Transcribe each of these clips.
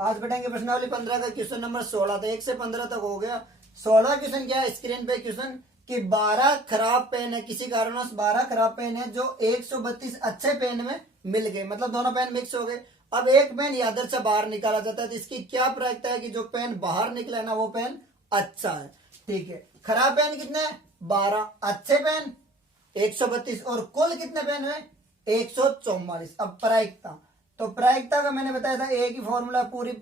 आज बैठेंगे प्रश्नावली 15 का क्वेश्चन नंबर 16 था, 1 से 15 तक हो गया। 16 क्वेश्चन क्या है स्क्रीन पे क्वेश्चन कि 12 खराब पेन है, किसी कारणवश 12 खराब पेन है जो 132 अच्छे पेन में मिल गए, मतलब दोनों पेन मिक्स हो गए। अब एक पेन यादर से बाहर निकाला जाता है, तो इसकी क्या प्रायिकता है कि जो पेन बाहर निकला है ना वो पेन अच्छा है। ठीक है, खराब पेन कितने 12, अच्छे पेन 132 और कुल कितने पेन हुए 144। अब प्रायिकता, तो प्रायिकता का मैंने बताया था एक ही फॉर्मूला, पूरी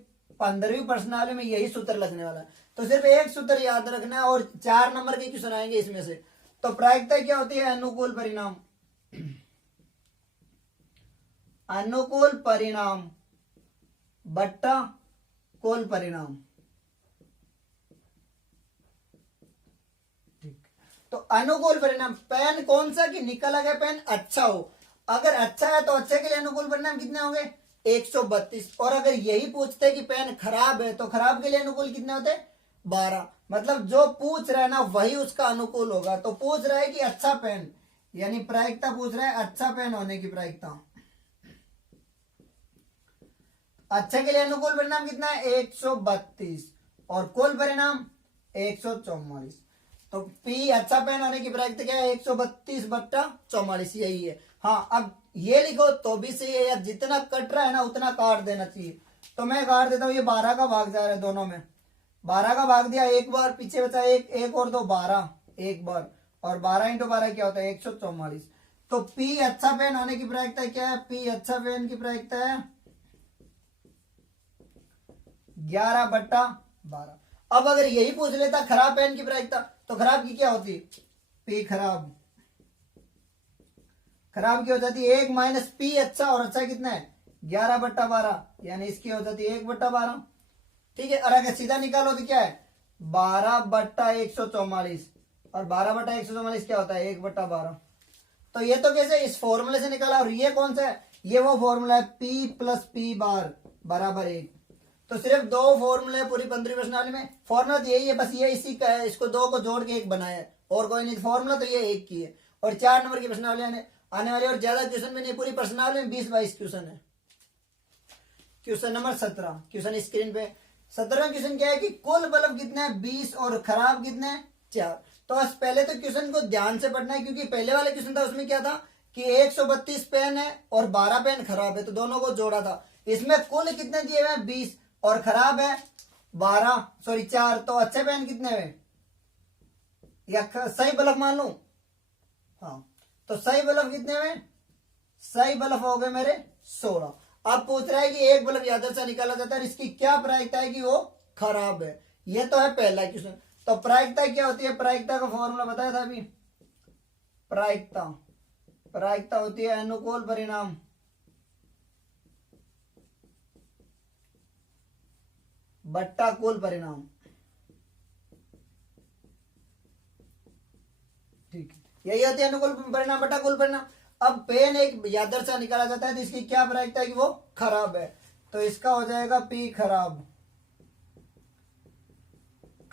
15वीं प्रश्नावली में यही सूत्र लगने वाला है, तो सिर्फ एक सूत्र याद रखना है और 4 नंबर के क्वेश्चन आएंगे इसमें से। तो प्रायिकता क्या होती है, अनुकूल परिणाम, अनुकूल परिणाम बट्टा कुल परिणाम। ठीक, तो अनुकूल परिणाम पेन कौन सा कि निकला गया पेन अच्छा हो, अगर अच्छा है तो अच्छे के लिए अनुकूल परिणाम कितने होंगे 132, और अगर यही पूछते कि पेन खराब है तो खराब के लिए अनुकूल कितने होते 12। मतलब जो पूछ रहा है ना वही उसका अनुकूल होगा। तो पूछ रहा है कि अच्छा पेन, यानी प्रायिकता पूछ रहा है अच्छा पेन होने की प्रायिकता, अच्छे के लिए अनुकूल परिणाम कितना है 132 और कुल परिणाम 144। तो P अच्छा पेन होने की प्रायिकता क्या है 132 बट्टा 44, यही है। हाँ, अब ये लिखो तो भी सही है, या जितना कट रहा है ना उतना काट देना चाहिए। तो मैं काट देता हूँ, ये 12 का भाग जा रहा है दोनों में, 12 का भाग दिया एक बार, पीछे बचा एक और दो 12 एक बार, और 12 इंटू 12 क्या होता है 144। तो P अच्छा पेन होने की प्रायिकता क्या है, P अच्छा पेन की प्रायिकता है 11 बट्टा 12। अब अगर यही पूछ लेता खराब पेन की प्रायिकता, तो खराब की क्या होती P खराब, खराब की हो जाती है 1 माइनस P अच्छा, और अच्छा कितना है 11 बट्टा 12, यानी इसकी हो जाती है 1 बट्टा 12। ठीक है, और अगर सीधा निकालो तो क्या है 12 बट्टा 144, और 12 बट्टा 144 क्या होता है 1 बट्टा 12। तो ये तो कैसे इस फॉर्मूले से निकाला, और ये कौन सा है, ये वो फॉर्मूला है P प्लस P बार बराबर 1। तो सिर्फ दो फॉर्मूले पूरी 15वीं प्रश्नावली में, फॉर्मूला तो यही है, बस ये इसी का है, इसको दो को जोड़ के एक बनाया है और कोई नहीं, फॉर्मूला तो ये एक की है। और 4 नंबर की प्रश्नावली आने वाली, और ज्यादा क्वेश्चन भी नहीं, पूरी प्रश्नावली में 20-22 क्वेश्चन है। क्वेश्चन नंबर 17 क्वेश्चन स्क्रीन पे, 17वां क्वेश्चन क्या है कि कुल बल्ब कितने हैं 20 और खराब कितने हैं 4। तो आज पहले तो क्वेश्चन को ध्यान से पढ़ना है, क्योंकि पहले वाले क्वेश्चन था उसमें क्या था कि 132 पेन है और 12 पेन खराब है, तो दोनों को जोड़ा था। इसमें कुल कितने दिए हुए हैं 20 और खराब है 4। तो अच्छे पेन कितने हुए, या सही बल्ब मान लू, हाँ तो सही बल्ब कितने हुए, सही बल्ब हो गए मेरे 16। अब पूछ रहा है कि एक बल्ब यादर से निकाला जाता है, इसकी क्या प्रायिकता है कि वो खराब है। ये तो है पहला क्वेश्चन। तो प्रायिकता क्या होती है, प्रायिकता का फॉर्मूला बताया था अभी, प्रायिकता प्रायिकता होती है अनुकूल परिणाम बट्टा कुल परिणाम। ठीक है, यही होती है अनुकूल परिणाम बट्टा कुल परिणाम। अब पेन एक यादर से निकाला जाता है, तो इसकी क्या प्रायिकता है कि वो खराब है, तो इसका हो जाएगा P खराब।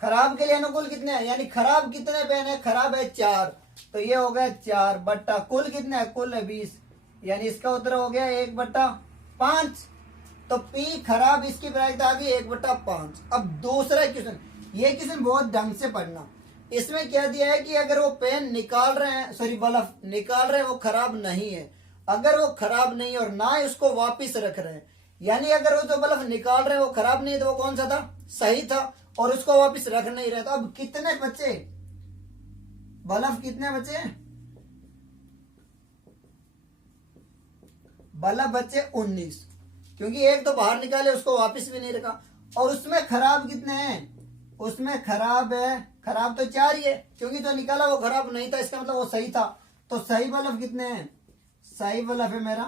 खराब के लिए अनुकूल कितने हैं, यानी खराब कितने पेन है, खराब है 4, तो ये हो गया 4 बट्टा कुल कितने है, कुल है 20, यानी इसका उत्तर हो गया 1 बट्टा 5। तो P खराब इसकी प्रायिकता आ गई 1 बट्टा 5। अब दूसरा क्वेश्चन, ये क्वेश्चन बहुत ढंग से पढ़ना। इसमें क्या दिया है कि अगर वो पेन निकाल रहे हैं, सॉरी बल्ब निकाल रहे हैं, वो खराब नहीं है, अगर वो खराब नहीं और ना ही उसको वापिस रख रहे हैं, यानी अगर वो जो बल्ब निकाल रहे हैं वो खराब नहीं है, तो वो कौन सा था, सही था, और उसको वापिस रख नहीं रहे। तो अब कितने बचे बल्ब, कितने बचे बल्ब, बचे 19, क्योंकि एक तो बाहर निकाले उसको वापस भी नहीं रखा। और उसमें खराब कितने हैं, उसमें खराब है, खराब तो 4 ही है, क्योंकि जो निकाला वो खराब नहीं था, इसका मतलब वो सही था। तो सही बल्ब कितने हैं, सही बल्ब है मेरा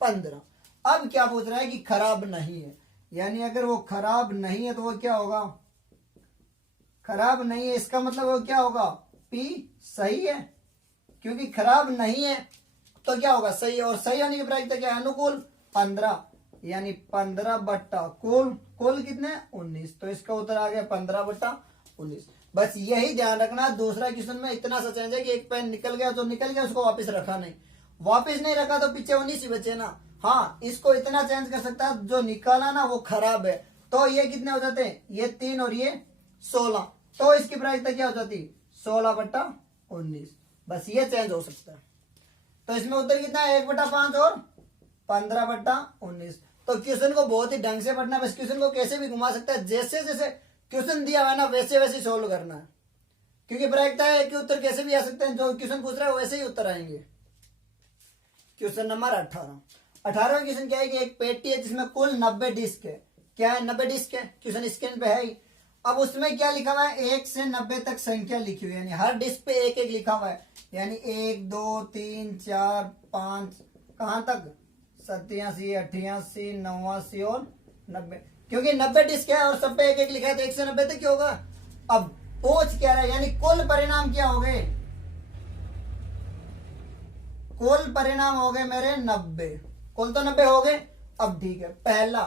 15। अब क्या पूछ रहा है कि खराब नहीं है, यानी अगर वो खराब नहीं है तो वो क्या होगा, खराब नहीं है, इसका मतलब वो क्या होगा P सही है, क्योंकि खराब नहीं है तो क्या होगा सही है, और सही होने की प्रायिकता क्या है अनुकूल 15, यानी 15 बट्टा कुल कितने 19। तो इसका उत्तर आ गया 15 बट्टा 19। बस यही ध्यान रखना, दूसरा क्वेश्चन में इतना सा चेंज है कि एक पेन निकल गया तो निकल गया, उसको वापस रखा नहीं, वापस नहीं रखा तो पीछे 19 ही बचे ना। हाँ इसको इतना चेंज कर सकता है, जो निकाला ना वो खराब है। तो ये कितने हो जाते हैं, ये 3 और ये 16, तो इसकी प्रायिकता क्या हो जाती, 16/19। बस ये चेंज हो सकता है। तो इसमें उत्तर कितना है, 1/5 और 15/19। तो क्वेश्चन को बहुत ही ढंग से पढ़ना है, बस क्वेश्चन को कैसे भी घुमा सकता है, जैसे जैसे क्वेश्चन दिया हुआ है ना वैसे वैसे सोल्व करना है, क्योंकि प्रायिकता है कि उत्तर कैसे भी आ सकते हैं, जो क्वेश्चन पूछ रहा है वैसे ही उत्तर आएंगे। क्वेश्चन नंबर 18 क्वेश्चन क्या है कि एक पेटी है जिसमें कुल 90 डिस्क है। क्या है, 90 डिस्क है, क्वेश्चन स्क्रीन पे है ही। अब उसमें क्या लिखा हुआ है, 1 से 90 तक संख्या लिखी हुई है, यानी हर डिस्क पे एक एक लिखा हुआ है, यानी 1 2 3 4 5 कहां तक, 87 88 89 और 90, क्योंकि 90 डिस्क है और सब पे एक एक लिखा है तो 1 से 90 तक क्या होगा। अब पूछ क्या रहा है, यानी कुल परिणाम क्या हो गए, कुल परिणाम हो गए मेरे 90, कुल तो 90 हो गए। अब ठीक है, पहला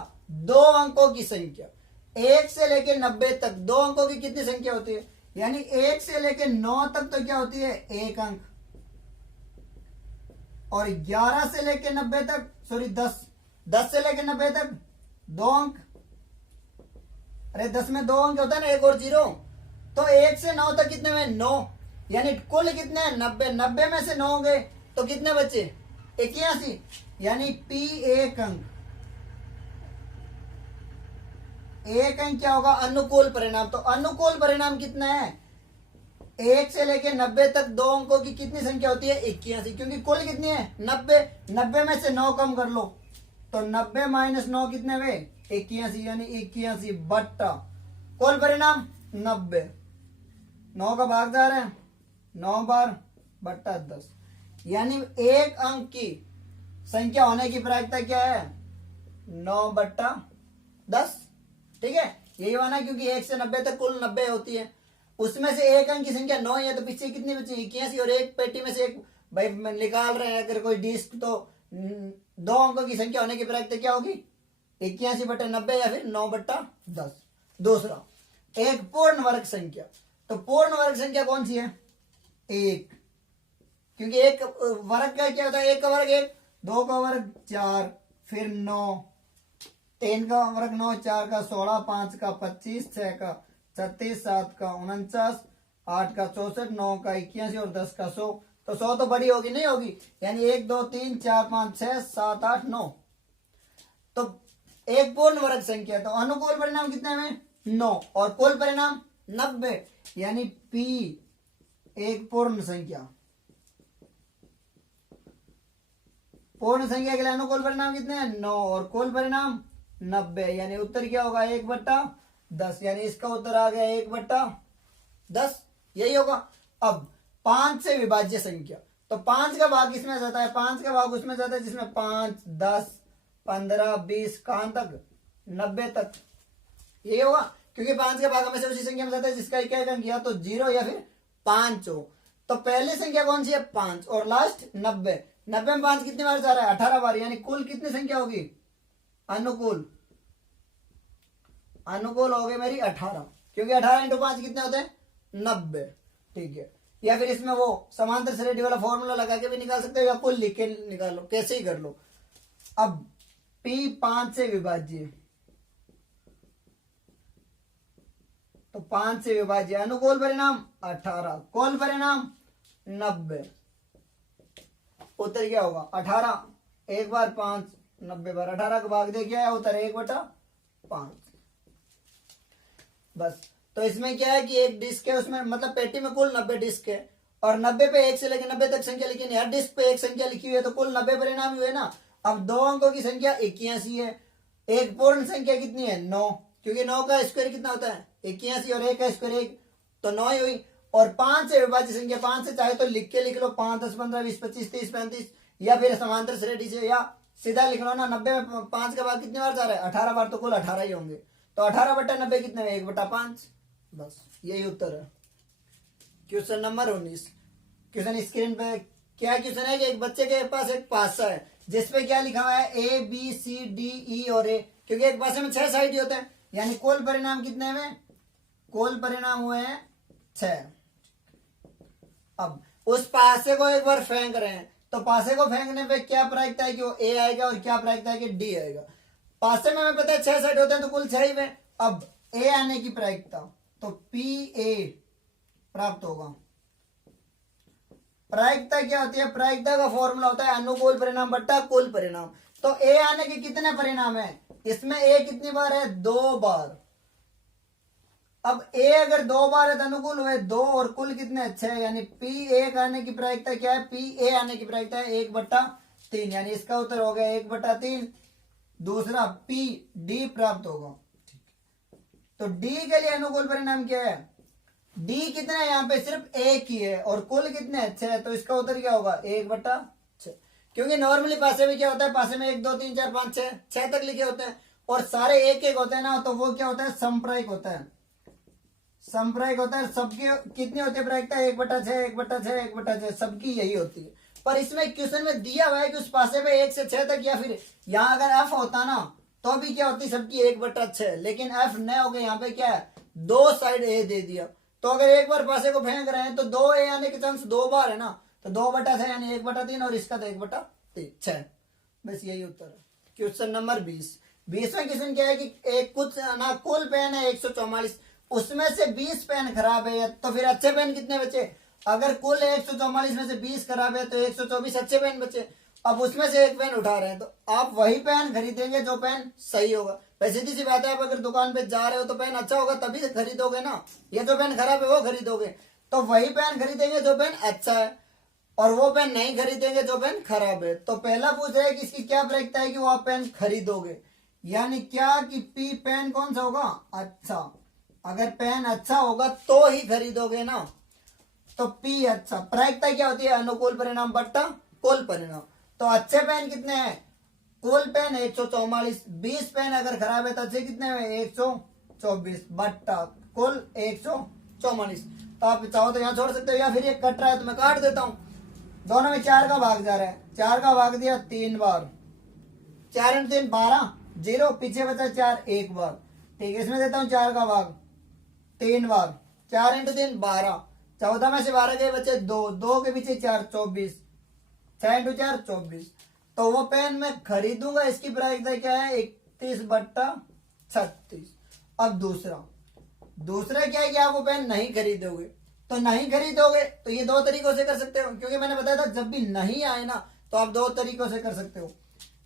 2 अंकों की संख्या, 1 से लेके 90 तक 2 अंकों की कितनी संख्या होती है, यानी 1 से लेके 9 तक तो क्या होती है, 1 अंक, और 11 से लेके 90 तक, सॉरी 10 से लेके 90 तक 2 अंक, अरे 10 में 2 अंक होता है ना, 1 और 0, तो 1 से 9 तक कितने में, 9, यानी कुल कितने हैं, 90, 90 में से 9 हो गए तो कितने बचे, 81, यानी P 1 अंक, 1 अंक क्या होगा, अनुकूल परिणाम। तो अनुकूल परिणाम कितना है, 1 से लेके 90 तक 2 अंकों की कितनी संख्या होती है, 81, क्योंकि कुल कितनी है 90, 90 में से 9 कम कर लो, तो 90 - 9 कितने हुए, 81, यानी 81 बट्टा कुल परिणाम 90, 9 का भाग जा रहा है, 9 बार बट्टा 10, यानी 1 अंक की संख्या होने की प्रायिकता क्या है, 9/10। ठीक है, यही हुआ ना, क्योंकि 1 से 90 तक कुल 90 होती है, उसमें से 1 अंक की संख्या 9 है, तो पीछे कितनी बची, 81, और एक पेटी में से एक भाई निकाल रहे हैं अगर कोई डिस्क, तो 2 अंकों की संख्या होने की प्रायिकता क्या होगी, 81/90 या फिर 9/10। दूसरा, एक पूर्ण वर्ग संख्या, तो पूर्ण वर्ग संख्या कौन सी है, 1, क्योंकि एक वर्ग का क्या होता है, 1 का वर्ग 1, 2 का वर्ग 4, फिर 9, 3 का वर्ग 9, 4 का 16, 5 का 25, 6 का 36, 7 का 49, 8 का 64, 9 का 81 और 10 का 100, तो 100 तो बड़ी होगी नहीं होगी, यानी 1 2 3 4 5 6 7 8 9, तो एक पूर्ण वर्ग संख्या, तो अनुकूल परिणाम कितने में 9 और कुल परिणाम 90, यानी P एक पूर्ण संख्या, पूर्ण संख्या के लिए अनुकूल परिणाम कितने हैं, 9 और कुल परिणाम 90, यानी उत्तर क्या होगा, 1/10, यानी इसका उत्तर आ गया 1/10, यही होगा। अब 5 से विभाज्य संख्या, तो 5 का भाग किसमें जाता है, 5 का भाग उसमें जाता है जिसमें 5 10 15 20 कहां तक, 90 तक, यही होगा, क्योंकि 5 का भाग हमेशा उसी संख्या में जाता है जिसका एक अंक या तो 0 या फिर 5 हो। तो पहली संख्या कौन सी है, 5, और लास्ट 90, 90 में 5 कितनी बार जा रहा है, 18 बार, यानी कुल कितनी संख्या होगी, अनुकूल, अनुकूल हो गई मेरी 18, क्योंकि 18 × 5 कितने होते हैं, 90। ठीक है, या फिर इसमें वो समांतर श्रेणी वाला फॉर्मूला लगा के भी निकाल सकते हो, या कुल लिख के निकालो, कैसे ही कर लो। अब P 5 से विभाज्य, तो 5 से विभाज्य, अनुकूल परिणाम 18, कुल परिणाम 90, उत्तर क्या होगा, 18, 1 बार 5 90 बार, 18 का भाग दे क्या है, उत्तर 1/5। बस, तो इसमें क्या है कि एक डिस्क है, उसमें मतलब पेटी में कुल 90 डिस्क है, और 90 पे 1 से लेकर 90 तक संख्या लिखी है, हर डिस्क पे एक संख्या लिखी हुई है, तो कुल 90 परिणाम हुए ना। अब 2 अंकों की संख्या 81 है, एक पूर्ण संख्या कितनी है, 9, क्योंकि 9 का स्क्वायर कितना होता है 81, और 1 का स्क्वायर 1, तो 9 ही हुई। और 5 से विभाज्य संख्या, 5 से चाहे तो लिख के लिख लो, 5 10 15 20 25 30 35, या फिर समांतर श्रेणी से, या सीधा लिख लो ना, 90 में 5 का भाग कितने बार जा रहा है, 18 बार, तो कुल 18 ही होंगे, तो 18/90 कितने में, 1/5। बस यही उत्तर है। क्वेश्चन नंबर 19, क्वेश्चन स्क्रीन पे क्या क्वेश्चन है कि एक बच्चे के पास एक पासा है जिसपे क्या लिखा हुआ है, ABCDE और A, क्योंकि एक पासे में 6 साइड होते हैं, यानी कुल परिणाम कितने में, कुल परिणाम हुए हैं 6। अब उस पासे को एक बार फेंक रहे हैं, तो पासे को फेंकने पे क्या प्रायिकता है कि वो ए आएगा और क्या प्रायिकता है कि डी आएगा। पासे में हमें पता है 6 साइड होते हैं तो कुल 6 ही में। अब ए आने की प्रायिकता तो पी ए प्राप्त होगा। प्रायिकता क्या होती है? प्रायिकता का फॉर्मूला होता है अनुकूल परिणाम बट्टा कुल परिणाम। तो ए आने के कितने परिणाम है? इसमें ए कितनी बार है? 2 बार। अब ए अगर 2 बार है तो अनुकूल हुए 2 और कुल कितने? 6, यानी पी ए आने की प्रायिकता क्या है? पी ए आने की प्रायिकता है 1/3, यानी इसका उत्तर हो गया 1/3। दूसरा पी डी प्राप्त होगा। तो डी के लिए अनुकूल परिणाम क्या है? डी कितना है? यहाँ पे सिर्फ एक ही है और कुल कितने? 6, तो इसका उत्तर क्या होगा? 1/6। क्योंकि नॉर्मली पासे में क्या होता है? पासे में 1 2 3 4 5 6 तक लिखे होते हैं और सारे एक एक होते हैं ना, तो वो क्या होता है? संप्रायिक होता है। संप्रायिक होता है। सबकी कितनी होती है प्रायिकता? 1/6 1/6 1/6, सबकी यही होती है। पर इसमें क्वेश्चन में दिया हुआ है कि उस पासे में 1 से 6 तक, या फिर यहाँ अगर एफ होता ना तो भी क्या होती? सबकी 1/6, लेकिन एफ न हो गया। यहाँ पे क्या है? 2 साइड ए दे दिया। तो अगर एक बार पासे को फेंक रहे हैं तो 2 ए आने के चांस 2 बार है ना, तो 2/6 यानी 1/3 और इसका तो 1/6। बस यही उत्तर है। Question number 20। 20वां क्वेश्चन क्या है कि एक कुछ ना कुल पेन है 144, उसमें से 20 पेन खराब है, तो फिर अच्छे पेन कितने बचे? अगर कुल 144 में से 20 खराब है तो 124 अच्छे पेन बचे। अब उसमें से एक पेन उठा रहे हैं तो आप वही पेन खरीदेंगे जो पेन सही होगा। वैसे सीधी सी बात है, आप अगर दुकान पे जा रहे हो तो पेन अच्छा होगा तभी से खरीदोगे ना, ये जो पेन खराब है वो खरीदोगे। तो वही पेन खरीदेंगे जो पेन अच्छा है और वो पेन नहीं खरीदेंगे जो पेन खराब है। तो पहला पूछ रहा है कि इसकी क्या प्रायिकता है कि वो आप पेन खरीदोगे, यानी क्या कि पी पेन कौन सा होगा? अच्छा। अगर पेन अच्छा होगा तो ही खरीदोगे ना, तो पी अच्छा। प्रायिकता क्या होती है? अनुकूल परिणाम बट्टा कुल परिणाम। तो अच्छे पेन कितने हैं? कुल पेन 144, 20 पेन अगर खराब है तो अच्छे कितने हैं? 124 बट्टा कुल 144। तो आप चाहो तो यहाँ छोड़ सकते हो, या फिर ये कट रहा है तो मैं काट देता हूं। दोनों में 4 का भाग जा रहा है, 4 का भाग दिया 3 बार, 4 × 3 12, 0 पीछे बचा 4 एक बार। ठीक है, इसमें देता हूं 4 का भाग 3 बार, 4 × 3 12, 14 में से 12 गए बचे 2, 2 के पीछे 4 24, 6 × 4 24। तो वो पेन मैं खरीदूंगा, इसकी प्रायिकता क्या है? 31/36। अब दूसरा क्या है कि आप वो पेन नहीं खरीदोगे। तो नहीं खरीदोगे तो ये 2 तरीकों से कर सकते हो, क्योंकि मैंने बताया था जब भी नहीं आए ना तो आप 2 तरीकों से कर सकते हो।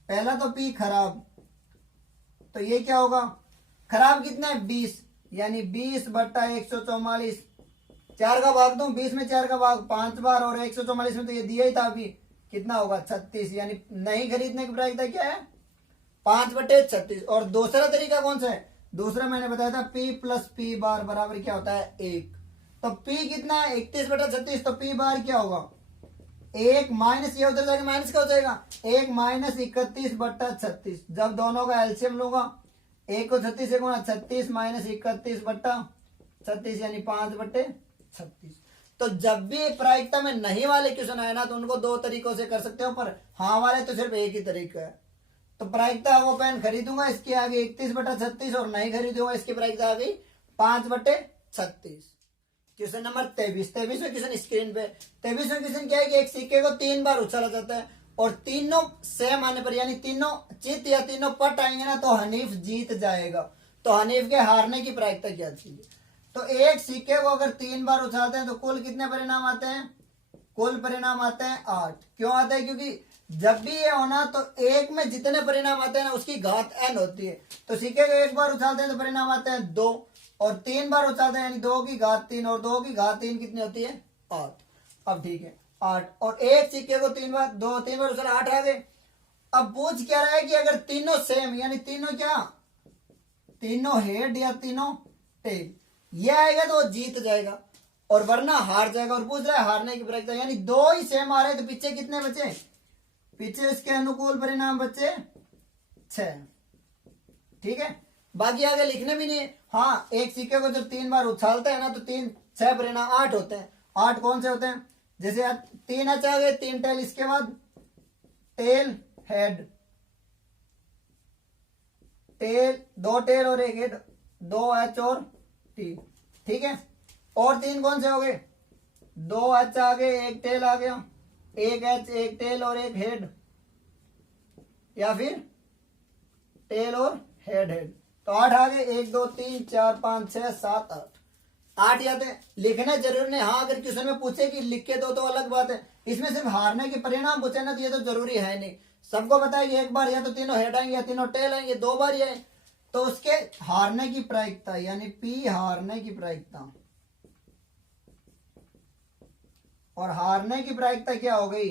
पहला तो पी खराब, तो ये क्या होगा? खराब कितना है? 20, यानी 20/144। 4 का भाग दूं, 20 में 4 का भाग 5 बार और 144 में तो ये दिया ही था अभी, कितना होगा? 36, यानी नहीं खरीदने की प्रायिकता क्या है? 5/36। और दूसरा तरीका कौन सा है? दूसरा मैंने बताया था P + P बार बराबर क्या होता है? 1। तो P कितना है? 31/36, तो P बार क्या होगा? 1 माइनस, ये उधर जाके माइनस क्या हो जाएगा? 1 - 31/36। जब दोनों का एलसीएम लूंगा, 1 को 36 से गुणा, 36 - 31/36 यानी 5/36। तो जब भी प्रायिकता में नहीं वाले क्वेश्चन आए ना तो उनको 2 तरीकों से कर सकते हो, पर हाँ वाले तो सिर्फ एक ही तरीका है। तो प्रायिकता वो पेन खरीदूंगा इसकी आ गई 31/36 और नहीं खरीदूंगा इसकी प्रायिकता आ गई 5/36। क्वेश्चन नंबर 23वां क्वेश्चन स्क्रीन पे। 23वां क्वेश्चन क्या है कि एक सिक्के को 3 बार उछाला जाता है और तीनों सेम आने पर, यानी तीनों चित या तीनों पट आएंगे ना तो हनीफ जीत जाएगा। तो हनीफ के हारने की प्रायिकता क्या चाहिए? तो एक सिक्के को अगर 3 बार उछालते हैं तो कुल कितने परिणाम आते हैं? कुल परिणाम आते हैं 8। क्यों आते हैं? क्योंकि जब भी ये होना तो एक में जितने परिणाम आते हैं ना उसकी घात n होती है। तो सिक्के को 1 बार उछालते हैं तो परिणाम आते हैं 2, और 3 बार उछालते हैं यानी 2 की घात 3, और 2 की घात 3 कितनी होती है? 8। अब ठीक है 8, और एक सिक्के को 3 बार उछाला 8 आ गए। अब पूछ क्या रहा है कि अगर तीनों सेम, यानी तीनों क्या? तीनों हेड या तीनों टेल, ये आएगा तो वो जीत जाएगा और वरना हार जाएगा। और पूछ रहा है हारने की प्रायिकता, यानी 2 ही सेम आ रहे हैं तो पीछे कितने बचे? पीछे इसके अनुकूल परिणाम बचे 6। ठीक है, बाकी आगे लिखने भी नहीं है। हाँ, एक सिक्के को जब 3 बार उछालते हैं ना तो 6 परिणाम 8 होते हैं। 8 कौन से होते हैं? जैसे 3 एच आ गए, 3 टेल, इसके बाद टेल हेड, टेल 2 टेल और 1 हेड, 2 एच और टी। ठीक है, और 3 कौन से हो गए? 2 एच आ गए, 1 टेल आ गया, एक एच, एक टेल और एक हेड, या फिर टेल और हेड हेड। तो 8 आ गए, 1 2 3 4 5 6 7 8 याद है। लिखना जरूरी नहीं, हाँ अगर क्वेश्चन में पूछे कि लिख के दो तो अलग बात है। इसमें सिर्फ हारने के परिणाम पूछे ना, तो ये तो जरूरी है नहीं। सबको पता है कि एक बार या तो तीनों हेड आएंगे या तीनों टेल आएंगे, 2 बार ये, तो उसके हारने की प्रायिकता यानी पी हारने की प्रायिकता, और हारने की प्रायिकता क्या हो गई,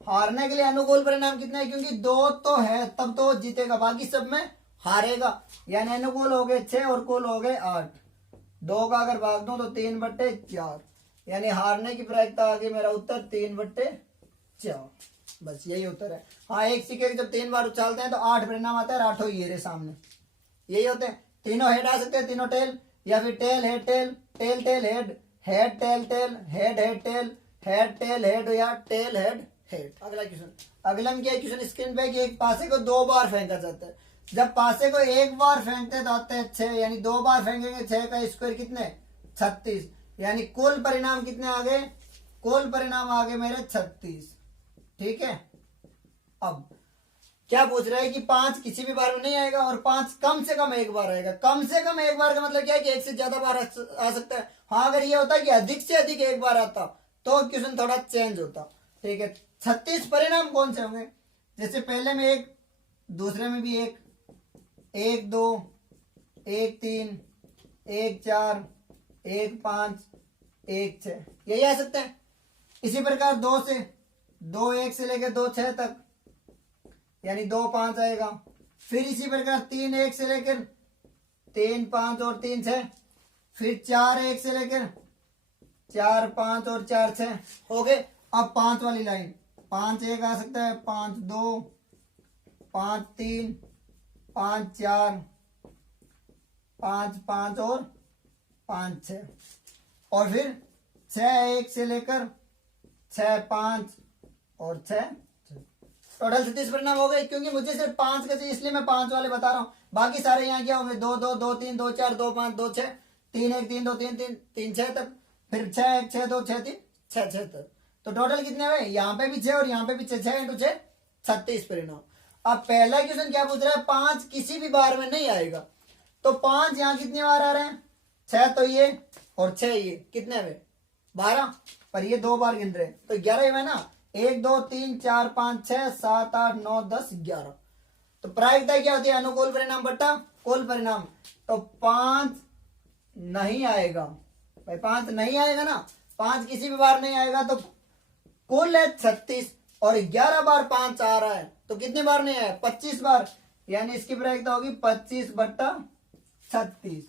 हारने के लिए अनुकूल परिणाम कितना है, क्योंकि 2 तो है तब तो जीतेगा, बाकी सब में हारेगा। यानी अनुकूल हो गए 6 और कुल हो गए 8। 2 का अगर भाग दो तो 3/4, यानी हारने की प्रायिकता आ गई मेरा उत्तर 3/4। बस यही उत्तर है। हाँ, एक सिक्के जब 3 बार उछालते हैं तो 8 परिणाम आता है, और 8 ये रहे सामने, यही होते हैं। तीनों हेड आ सकते हैं, तीनों टेल, या फिर tail head tail, tail tail head, head tail tail, head head tail, head tail head, या टेल हेड हेड। अगला क्वेश्चन, अगला में क्या क्वेश्चन स्क्रीन पे कि एक पासे को 2 बार फेंका जाता है। जब पासे को 1 बार फेंकते तो आते हैं 6, यानी 2 बार फेंकेंगे 6 का स्क्वायर कितने 36, यानी कुल परिणाम कितने आ गए, कुल परिणाम आ गए मेरे 36। ठीक है, अब क्या पूछ रहा है कि 5 किसी भी बार में नहीं आएगा और 5 कम से कम 1 बार आएगा। कम से कम 1 बार का मतलब क्या है कि 1 से ज्यादा बार आ सकता है। हाँ, अगर ये होता कि अधिक से अधिक 1 बार आता तो क्वेश्चन थोड़ा चेंज होता। ठीक है, 36 परिणाम कौन से होंगे, जैसे पहले में 1, दूसरे में भी 1, 1 2 1 3 1 4 1 5 1 6, यही आ सकता है। इसी प्रकार 2 से 2 1 से लेकर 2 6 तक, यानी 2 5 आएगा। फिर इसी प्रकार 3 1 से लेकर 3 5 और 3 6, फिर 4 1 से लेकर 4 5 और 4 6 हो गए। अब 5 वाली लाइन, 5 1 आ सकता है, 5 2 5 3 5 4 5 5 और 5 6, और फिर 6 1 से लेकर 6 5 और 6, टोटल 36 परिणाम हो गए। क्योंकि मुझे सिर्फ 5 का चाहिए इसलिए मैं 5 वाले बता रहा हूं, बाकी सारे यहाँ क्या होंगे 2 2 2 3 2 4 2 5 2 6 3 1 3 2 3 3 3 6 तक, फिर 6 1 6 2 6 3 6 6 तक। तो टोटल कितने हुए, यहाँ पे भी 6 और यहाँ पे भी 6, 6 × 6 36 परिणाम। अब पहला क्वेश्चन क्या पूछ रहा है, 5 किसी भी बार में नहीं आएगा, तो 5 यहाँ कितने बार आ रहे हैं, 6 तो ये और 6 ये, कितने हुए 12, पर ये 2 बार गिन रहे हैं तो 11 हुए ना। 1 2 3 4 5 6 7 8 9 10 11। तो प्रायिकता क्या होती है, अनुकूल परिणाम बट्टा कुल परिणाम। तो 5 नहीं आएगा भाई, 5 नहीं आएगा ना, 5 किसी भी बार नहीं आएगा, तो कुल है 36 और 11 बार 5 आ रहा है, तो कितनी बार नहीं आया 25 बार, यानी इसकी प्रायिकता होगी 25/36,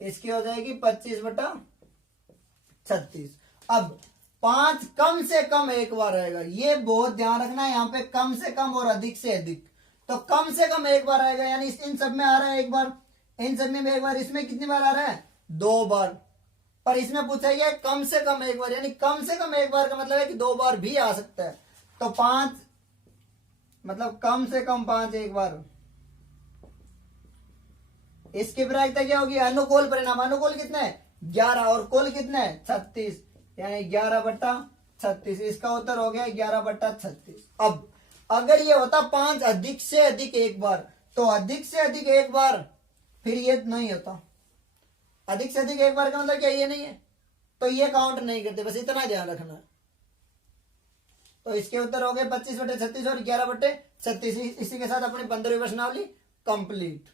इसकी हो जाएगी 25/36। अब 5 कम से कम 1 बार आएगा, ये बहुत ध्यान रखना है, यहाँ पे कम से कम और अधिक से अधिक। तो कम से कम 1 बार आएगा, यानी इन सब में आ रहा है 1 बार, इन सब में 1 बार, इसमें कितनी बार आ रहा है 2 बार, पर इसमें पूछा गया कम से कम 1 बार, यानी कम से कम 1 बार का मतलब है कि 2 बार भी आ सकता है। तो 5 मतलब कम से कम 5 1 बार, इसकी प्रायिकता क्या होगी, अनुकूल परिणाम। अनुकूल कितने 11 और कुल कितने 36, यानी 11/36, इसका उत्तर हो गया 11/36। अब अगर ये होता 5 अधिक से अधिक 1 बार, तो अधिक से अधिक 1 बार फिर ये नहीं होता, अधिक से अधिक 1 बार का मतलब क्या ये नहीं है, तो ये काउंट नहीं करते, बस इतना ध्यान रखना। तो इसके उत्तर हो गए 25/36 और 11/36। इसी के साथ अपनी 15वीं प्रश्नावली कंप्लीट।